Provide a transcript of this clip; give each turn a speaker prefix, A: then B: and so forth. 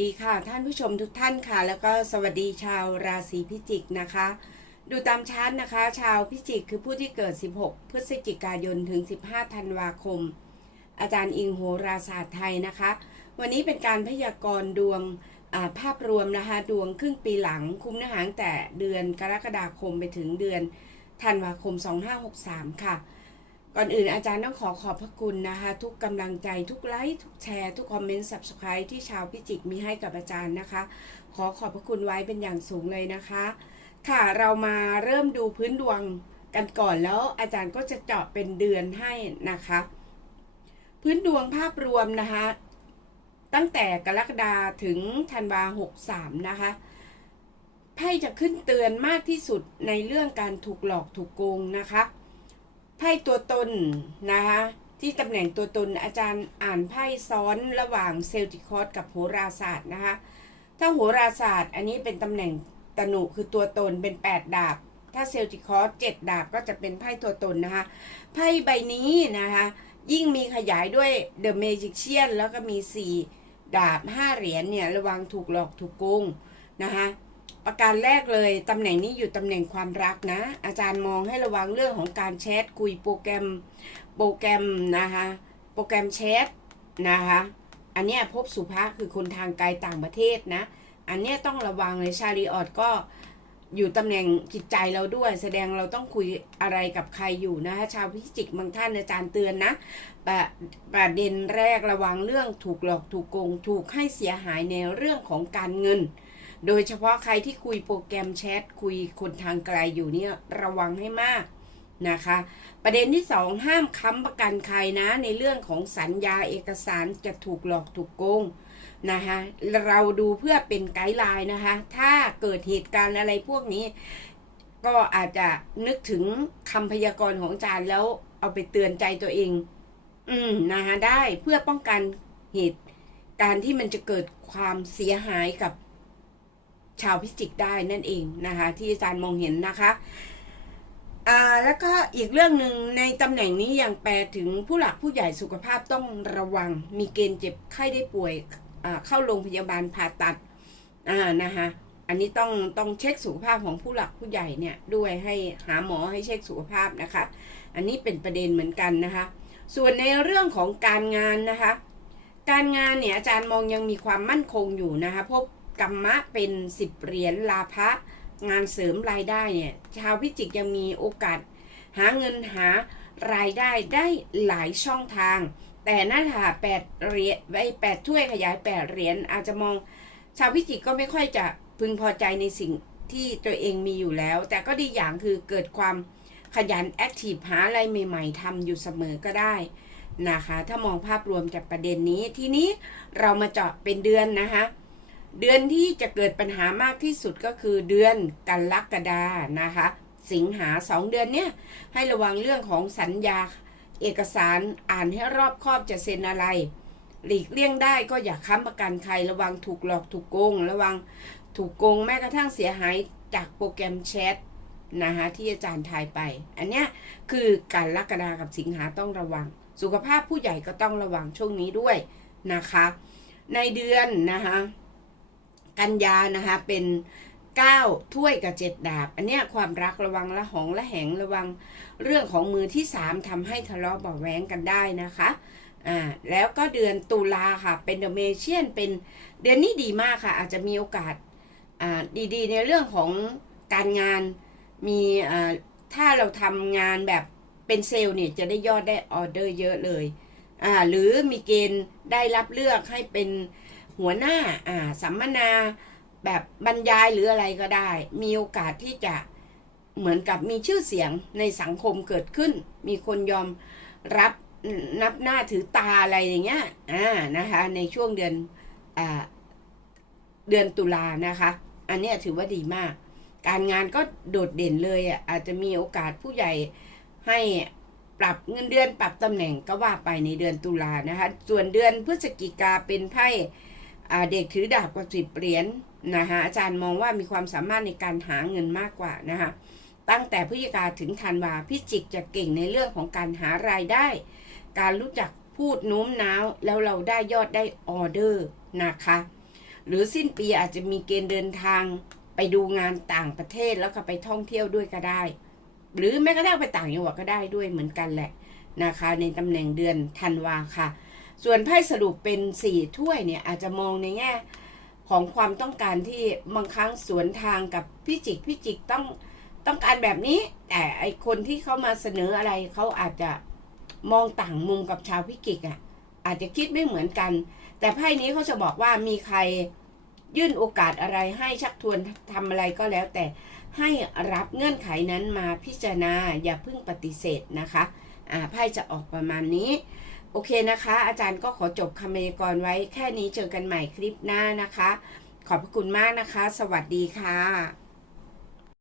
A: ดีค่ะ ท่านผู้ชมทุกท่านค่ะ แล้วก็สวัสดีชาวราศีพิจิกนะคะ ดูตามชาร์ตนะคะ ชาวพิจิกคือผู้ที่เกิด 16 พฤศจิกายนถึง 15 ธันวาคม อาจารย์อิงโหราศาสตร์ไทยนะคะ วันนี้เป็นการพยากรณ์ดวงภาพรวมนะคะ ดวงครึ่งปีหลังคุมเนื้อหางแต่เดือนกรกฎาคมไปถึงเดือนธันวาคม 2563 ค่ะ ก่อนอื่นอาจารย์ต้องขอขอบพระคุณนะคะ ทุกกำลังใจทุกไลค์ทุกแชร์ทุกคอมเมนต์ subscribe ที่ชาวพิจิกมีให้กับอาจารย์นะคะ ขอขอบพระคุณไว้เป็นอย่างสูงเลยนะคะ ค่ะเรามาเริ่มดูพื้นดวงกันก่อนแล้วอาจารย์ก็จะเจาะเป็นเดือนให้นะคะ พื้นดวงภาพรวมนะคะ ตั้งแต่กรกฎาถึงธันวาหกสามนะคะไพ่จะขึ้นเตือนมากที่สุดในเรื่องการถูกหลอกถูกโกงนะคะ ไพ่ตัวตนนะคะที่ตำแหน่งตัวตนอาจารย์อ่านไพ่ซ้อนระหว่างเซลติคอสกับโหราศาสตร์นะคะถ้าโหราศาสตร์ อันนี้เป็นตำแหน่งตนุคือตัวตนเป็น 8 ดาบ ถ้าเซลติคอส7ดาบก็จะเป็นไพ่ตัวตนนะคะไพ่ใบนี้นะคะยิ่งมีขยายด้วยเดอะเมจิเชียนแล้วก็มี 4 ดาบ 5 เหรียญเนี่ยระวังถูกหลอกถูกโกงนะคะ ประการแรกเลยตำแหน่งนี้อยู่ตำแหน่งความรักนะ อาจารย์มองให้ระวังเรื่องของการแชทคุยโปรแกรมโปรแกรมนะคะโปรแกรมแชทนะคะอันนี้พบสุภาคือคนทางไกลต่างประเทศนะ อันนี้ต้องระวังเลยชาลีออดก็อยู่ตำแหน่งจิตใจเราด้วย แสดงเราต้องคุยอะไรกับใครอยู่นะคะชาวพิจิกบางท่านอาจารย์เตือนนะประประเด็นแรกระวังเรื่องถูกหลอกถูกโกง ถูกให้เสียหายในเรื่องของการเงิน โดยเฉพาะใครที่คุยโปรแกรมแชทคุยคนทางไกลอยู่เนี่ยระวังให้มากนะคะ ประเด็นที่สองห้ามค้ำประกันใครนะ ในเรื่องของสัญญาเอกสารจะถูกหลอกถูกโกงนะคะเราดูเพื่อเป็นไกด์ไลน์นะคะ ถ้าเกิดเหตุการณ์อะไรพวกนี้ ก็อาจจะนึกถึงคำพยากรณ์ของอาจารย์แล้วเอาไปเตือนใจตัวเอง อืมนะคะได้เพื่อป้องกันเหตุการณ์ที่มันจะเกิดความเสียหายกับ ชาวพิจิกได้นั่นเองนะคะ ที่อาจารย์มองเห็นนะคะอ่าแล้วก็อีกเรื่องหนึ่งในตำแหน่งนี้ยังแปลถึงผู้หลักผู้ใหญ่สุขภาพต้องระวัง มีเกณฑ์เจ็บไข้ได้ป่วยเข้าโรงพยาบาลผ่าตัดอ่านะคะอันนี้ต้องต้องเช็คสุขภาพของผู้หลักผู้ใหญ่เนี่ยด้วยให้หาหมอให้เช็คสุขภาพนะคะ อันนี้เป็นประเด็นเหมือนกันนะคะ ส่วนในเรื่องของการงานนะคะ การงานเนี่ยอาจารย์มองยังมีความมั่นคงอยู่นะคะพบ กรรมะเป็นสิบเหรียญลาภะงานเสริมรายได้เนี่ย ชาวพิจิกยังมีโอกาส หาเงินหารายได้ได้หลายช่องทาง แต่นั่นค่แปดเหรียญไว้แปดถ้วยขยายแปดเหรียญอาจจะมอง ชาวพิจิกก็ไม่ค่อยจะพึงพอใจในสิ่งที่ตัวเองมีอยู่แล้ว แต่ก็ดีอย่างคือเกิดความขยันแอคทีฟหาอะไรใหม่ๆทำอยู่เสมอก็ได้นะคะ ถ้ามองภาพรวมจากประเด็นนี้ทีนี้เรามาเจาะเป็นเดือนนะคะ เดือนที่จะเกิดปัญหามากที่สุดก็คือเดือนกันลักดานะคะ สิงหาสองเดือนเนี้ยให้ระวังเรื่องของสัญญาเอกสารอ่านให้รอบคอบจะเซ็นอะไร หลีกเลี่ยงได้ก็อย่าค้ำประกันใครระวังถูกหลอกถูกโกง ระวังถูกโกงแม้กระทั่งเสียหายจากโปรแกรมแชทนะคะที่อาจารย์ทายไป อันเนี้ยคือการลักดากับสิงหาต้องระวัง สุขภาพผู้ใหญ่ก็ต้องระวังช่วงนี้ด้วยนะคะ ในเดือนนะคะ กันยานะคะเป็น9ถ้วยกับ 7 ดาบ อันเนี้ยความรักระวังละหองละแหงระวังเรื่องของมือที่ 3ทำให้ทะเลาะเบาแหวงกันได้นะคะอ่าแล้วก็เดือนตุลาค่ะเป็นเดอะเมเชียนเป็นเดือนนี้ดีมากค่ะ อาจจะมีโอกาสอ่าดีๆ ในเรื่องของการงานมีอ่าถ้าเราทำงานแบบเป็นเซลล์เนี่ยจะได้ยอดได้ออเดอร์เยอะเลยอ่าหรือมีเกณฑ์ได้รับเลือกให้เป็น หัวหน้าอ่าสัมมนาแบบบรรยายหรืออะไรก็ได้ มีโอกาสที่จะเหมือนกับมีชื่อเสียงในสังคมเกิดขึ้น มีคนยอมรับนับหน้าถือตาอะไรอย่างเงี้ยอ่านะคะในช่วงเดือนอ่าเดือนตุลานะคะ อันนี้ถือว่าดีมาก การงานก็โดดเด่นเลยอะอาจจะมีโอกาสผู้ใหญ่ให้ปรับเงินเดือนปรับตำแหน่งก็ว่าไปในเดือนตุลานะคะ ส่วนเดือนพฤศจิกาเป็นไพ่ เด็กถือดาบกว่าสิบเหรียญนะคะอาจารย์มองว่ามีความสามารถในการหาเงินมากกว่านะคะตั้งแต่พฤศจิกาถึงธันวาพิจิกจะเก่งในเรื่องของการหารายได้ การรู้จักพูดโน้มน้าว แล้วเราได้ยอดได้ออเดอร์นะคะหรือสิ้นปีอาจจะมีเกณฑ์เดินทางไปดูงานต่างประเทศแล้วก็ไปท่องเที่ยวด้วยก็ได้ หรือแม้กระทั่งไปต่างจังหวัดก็ได้ด้วยเหมือนกันแหละนะคะ ในตำแหน่งเดือนธันวาค่ะ ส่วนไพ่สรุปเป็นสี่ถ้วยเนี่ยอาจจะมองในแง่ของความต้องการที่บางครั้งสวนทางกับพี่จิกพี่จิกต้องต้องการแบบนี้ แต่ไอคนที่เขามาเสนออะไรเขาอาจจะมองต่างมุมกับชาวพิจิกอะ อาจจะคิดไม่เหมือนกัน แต่ไพ่นี้เขาจะบอกว่ามีใครยื่นโอกาสอะไรให้ชักชวนทำอะไรก็แล้ว แต่ให้รับเงื่อนไขนั้นมาพิจารณาอย่าเพิ่งปฏิเสธนะคะอ่าไพ่จะออกประมาณนี้ โอเคนะคะ อาจารย์ก็ขอจบคำพยากรณ์ไว้แค่นี้เจอกันใหม่คลิปหน้านะคะ ขอบพระคุณมากนะคะ สวัสดีค่ะ